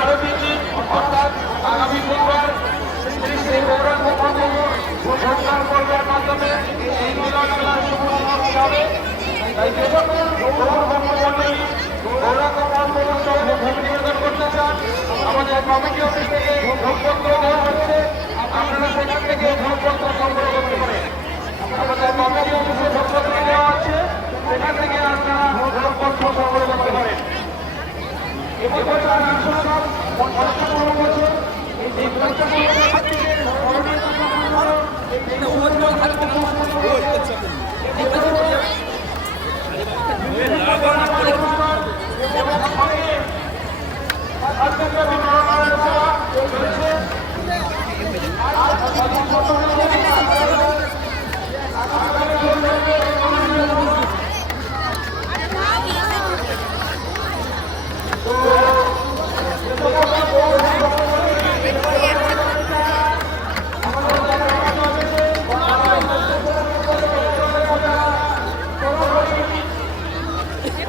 আরো 3 দিন অর্থাৎ আগামী বুধবার ঘোষণা করবার মাধ্যমে এই মিলন মেলার শুভ সমাপ্তি হবে। তাই যে সকল গৌরবঙ্গমণ্ডলী গৌরাঙ্গ আন্দোলন নিবেদন করতে চান, আমাদের কমিটি অফিস থেকে ভোটপত্র দেওয়া হচ্ছে, আপনারা সেখান থেকে ভোটপত্র সংগ্রহ করতে পারেন। আমাদের কমিটি অফিসে ভোটপত্র দেওয়া আছে, সেখান থেকে আপনারা ভোটপত্র সংগ্রহ করতে পারেন। এবছর 850 বছর এই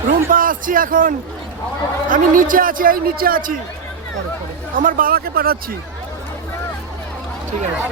রুম্পা আসছি এখন, আমি নিচে আছি, এই নিচে আছি, আমার বাবাকে পাঠাচ্ছি। ঠিক আছে।